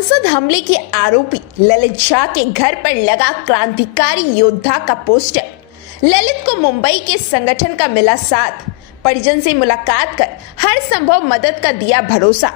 संसद हमले के आरोपी ललित झा के घर पर लगा क्रांतिकारी योद्धा का पोस्टर। ललित को मुंबई के संगठन का मिला साथ, परिजन से मुलाकात कर हर संभव मदद का दिया भरोसा।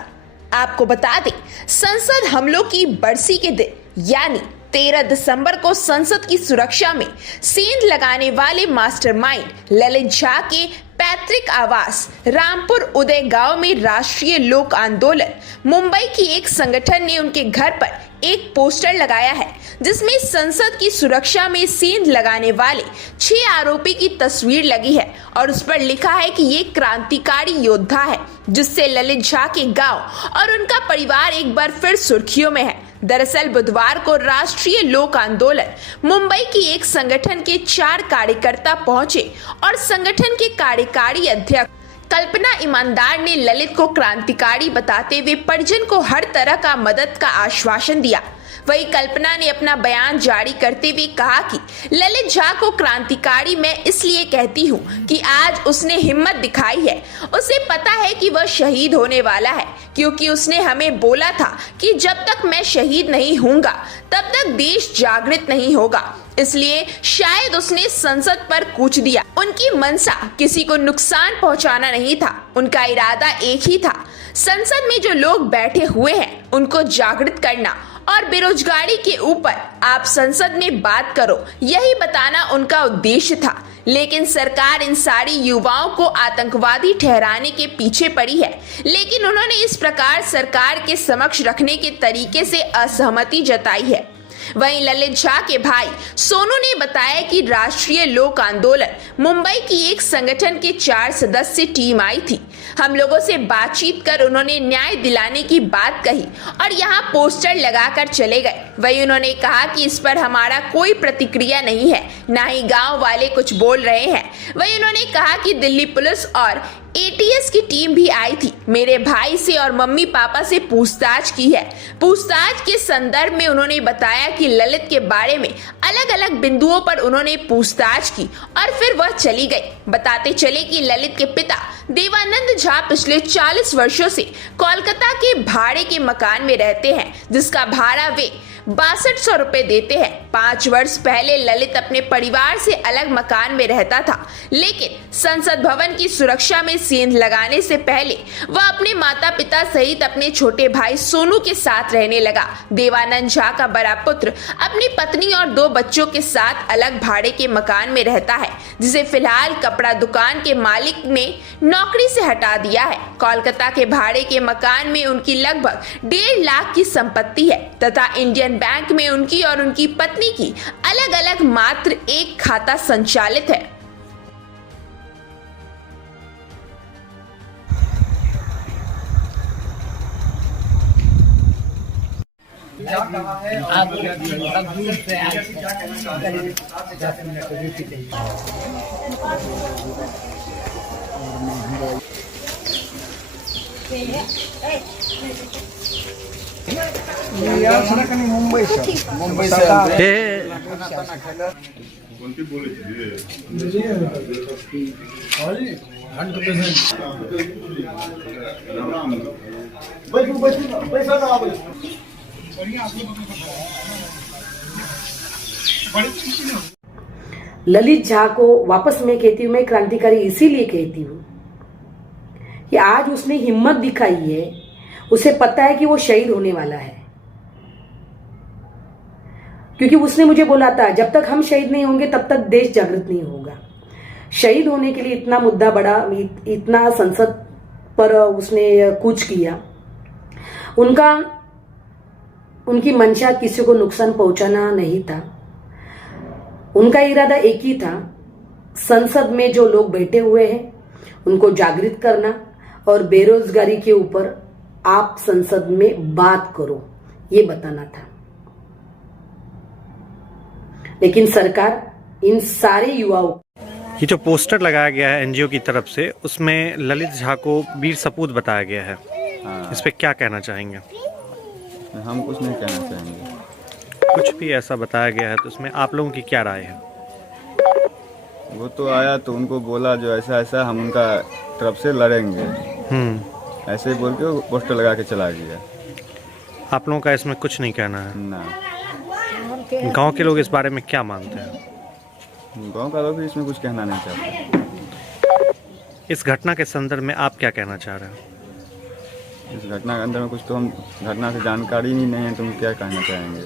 आपको बता दें, संसद हमलों की बरसी के दिन यानी 13 दिसंबर को संसद की सुरक्षा में सेंध लगाने वाले मास्टरमाइंड ललित झा के पैतृक आवास रामपुर उदय गांव में राष्ट्रीय लोक आंदोलन मुंबई की एक संगठन ने उनके घर पर एक पोस्टर लगाया है, जिसमें संसद की सुरक्षा में सेंध लगाने वाले 6 आरोपी की तस्वीर लगी है और उस पर लिखा है कि ये क्रांतिकारी योद्धा है, जिससे ललित झा के गांव और उनका परिवार एक बार फिर सुर्खियों में है। दरअसल बुधवार को राष्ट्रीय लोक आंदोलन मुंबई की एक संगठन के 4 कार्यकर्ता पहुंचे और संगठन के कार्यकारी अध्यक्ष कल्पना ईमानदार ने ललित को क्रांतिकारी बताते हुए परिजन को हर तरह का मदद का आश्वासन दिया। वहीं कल्पना ने अपना बयान जारी करते हुए कहा कि ललित झा को क्रांतिकारी मैं इसलिए कहती हूं कि आज उसने हिम्मत दिखाई है। उसे पता है कि वह शहीद होने वाला है, क्योंकि उसने हमें बोला था कि जब तक मैं शहीद नहीं होऊंगा तब तक देश जागृत नहीं होगा। इसलिए शायद उसने संसद पर कूच दिया। उनकी मंशा किसी को नुकसान पहुंचाना नहीं था, उनका इरादा एक ही था, संसद में जो लोग बैठे हुए हैं उनको जागृत करना और बेरोजगारी के ऊपर आप संसद में बात करो, यही बताना उनका उद्देश्य था। लेकिन सरकार इन सारी युवाओं को आतंकवादी ठहराने के पीछे पड़ी है। लेकिन उन्होंने इस प्रकार सरकार के समक्ष रखने के तरीके से असहमति जताई है। वहीं ललित झा के भाई सोनू ने बताया कि राष्ट्रीय लोक आंदोलन मुंबई की एक संगठन के 4 सदस्य टीम आई थी। हम लोगों से बातचीत कर उन्होंने न्याय दिलाने की बात कही और यहाँ पोस्टर लगाकर चले गए। वहीं उन्होंने कहा कि इस पर हमारा कोई प्रतिक्रिया नहीं है, ना ही गांव वाले कुछ बोल रहे हैं। वहीं उन्होंने कहा कि दिल्ली पुलिस और एटीएस की टीम भी आई थी, मेरे भाई से और मम्मी पापा से पूछताछ की है। पूछताछ के संदर्भ में उन्होंने बताया कि ललित के बारे में अलग अलग बिंदुओं पर उन्होंने पूछताछ की और फिर वह चली गई। बताते चले कि ललित के पिता देवानंद झा पिछले 40 वर्षों से कोलकाता के भाड़े के मकान में रहते हैं, जिसका भाड़ा वे 6200 रुपए देते हैं। 5 वर्ष पहले ललित अपने परिवार से अलग मकान में रहता था, लेकिन संसद भवन की सुरक्षा में सेंध लगाने से पहले वह अपने माता पिता सहित अपने छोटे भाई सोनू के साथ रहने लगा। देवानंद झा का बड़ा पुत्र अपनी पत्नी और 2 बच्चों के साथ अलग भाड़े के मकान में रहता है, जिसे फिलहाल कपड़ा दुकान के मालिक ने नौकरी से हटा दिया है। कोलकाता के भाड़े के मकान में उनकी लगभग 1.5 लाख की संपत्ति है तथा इंडियन बैंक में उनकी और उनकी पत्नी की अलग अलग मात्र एक खाता संचालित है। मुंबई से ललित झा को वापस मैं कहती हूँ, मैं क्रांतिकारी इसीलिए कहती हूँ कि आज उसने हिम्मत दिखाई है। उसे पता है कि वो शहीद होने वाला है, क्योंकि उसने मुझे बोला था जब तक हम शहीद नहीं होंगे तब तक देश जागृत नहीं होगा। शहीद होने के लिए इतना मुद्दा बढ़ा, इतना संसद पर उसने कूच किया। उनकी मंशा किसी को नुकसान पहुंचाना नहीं था, उनका इरादा एक ही था, संसद में जो लोग बैठे हुए हैं उनको जागृत करना और बेरोजगारी के ऊपर आप संसद में बात करो, ये बताना था। लेकिन सरकार इन सारे युवाओं, ये जो पोस्टर लगाया गया है एनजीओ की तरफ से, उसमें ललित झा को वीर सपूत बताया गया है। इस पे क्या कहना चाहेंगे? हम कुछ नहीं कहना चाहेंगे। कुछ भी ऐसा बताया गया है तो उसमें आप लोगों की क्या राय है? वो तो आया तो उनको बोला जो ऐसा ऐसा हम उनका तरफ से लड़ेंगे, ऐसे ही बोल के पोस्टर लगा के चला गया। आप लोगों का इसमें कुछ नहीं कहना है। ना गांव के लोग इस बारे में क्या मानते हैं? गांव का लोग भी इसमें कुछ कहना नहीं चाहते। इस घटना के संदर्भ में आप क्या कहना चाह रहे हैं? इस घटना के अंदर में कुछ तो हम घटना से जानकारी ही नहीं है, तो हम क्या कहना चाहेंगे।